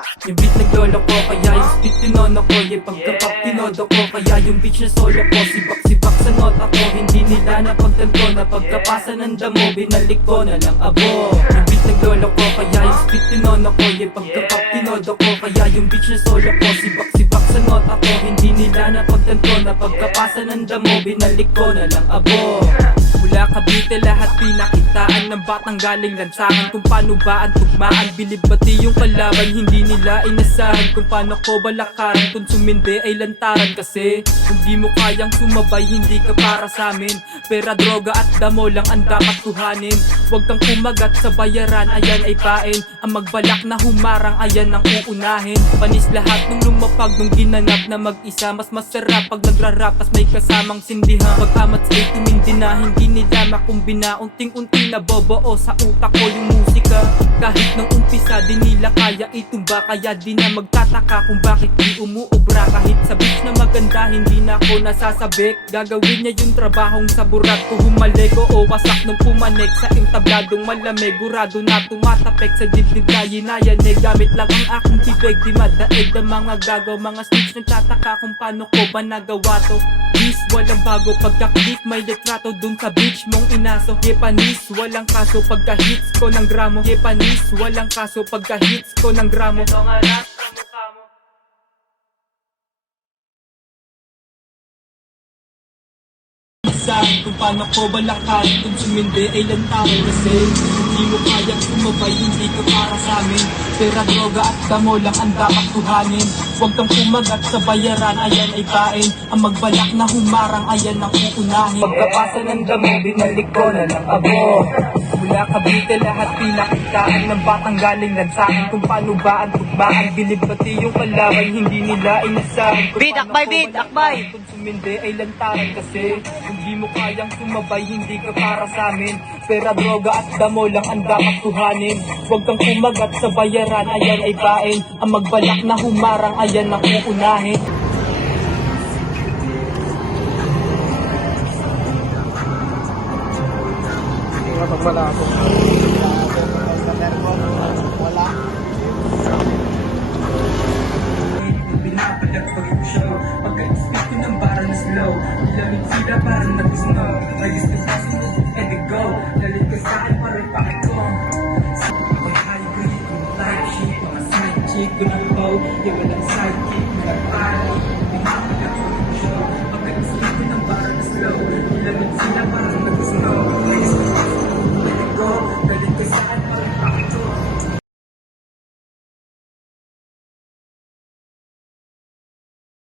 Yung beat naglolo ko, kaya yung speed tinono ko. Yung pagkapap tinodo ko, kaya yung beat na solo ko. Sibak-sibak sa nota ko, hindi nila napagtanto. Na pagkapasa ng damo, binalik ko na lang abo. Yung beat naglolo ko, kaya yung speed tinono ko. Yung pagkapap tinodo ko, kaya yung beat na solo ko. Sibak-sibak sa nota ko, hindi nila napagtanto. Na pagkapasa ng damo, binalik ko na lang abo. Mula Cavite lahat pinakitaan ng batang galing lansangan. Kung paano ba ang tugmaan, bilib pati yung kalaban. Hindi nila inasahan kung paano ko balakaran. Kung sumindi ay lantaran kasi kung di mo kayang sumabay, hindi ka para sa amin. Pera, droga at damo lang ang dapat kuhanin. Huwag kang kumagat sa bayaran, ayan ay pain. Ang magbalak na humarang, ayan ang uunahin. Panis lahat nung lumapag nung ginanap na mag-isa. Mas masarap pag nagrarap, tas may kasamang sindihan. Pag-amat sa'y tumindi na hindi nila makumbina. Unting-unti na bobo sa utak ko yung musika. Kahit nung umpisa di nila kaya itumba. Kaya di na magtataka kung bakit di umuubra. Kahit sa beach na maganda hindi na ako nasasabik. Gagawin niya yung trabahong sa burat ko humalik. Oo, wasak nung pumanik sa intabladong malamig. Gurado na tumatapek sa dibdib na yinayanig. Gamit lang ang aking tibig, di madaig ng mga gagaw. Mga snitch nagtataka kung paano ko ba nagawa to. Peace, walang bago pagka-click may litrato dun sa beach mong inaso. Yepanis, walang kaso pagka-hits ko ng gramo. Yepanis, walang kaso pagka-hits ko ng gramo. Ito nga lahat sa mukha mo. Kung paano ko balakaran, kung sumindi ay lantaran. Kasi hindi mo kayang sumabay, hindi ka para sa amin. Pera, droga at damo lang ang dapat kuhanin. Huwag kang kumagat sa bayaran, ayan ay pain. Ang magbalak na humarang, ayan ang uunahin. Pagkapasa ng damo, binalik ko na lang abo. Mula Cavite lahat pinakitaan ng batang galing lansangan. Kung paano ba ang tugmaan, bilib pati yung kalaban. Hindi nila inasahan kung Beat, akbay, beat, akbay. kung sumindi ay lantaran. Kasi kung di mo kayang sumabay, hindi ka para sa amin. Pera, droga at damo lang ang dapat kuhanin. Huwag kang kumagat sa bayaran, ayan ay pain. Ang magbalak na humarang, ayan ang uunahin. Pag wala ako. Wala. Pinapalag pag yung show. Pagka-expect ko ng bara na slow. Ilamig sila parang nag-snow. Rayos na tasunod, edi go. Lalit ka saan pa rin pakit ko. May high grade, yung type shit. Mga side chick ko ng bow. Yung wala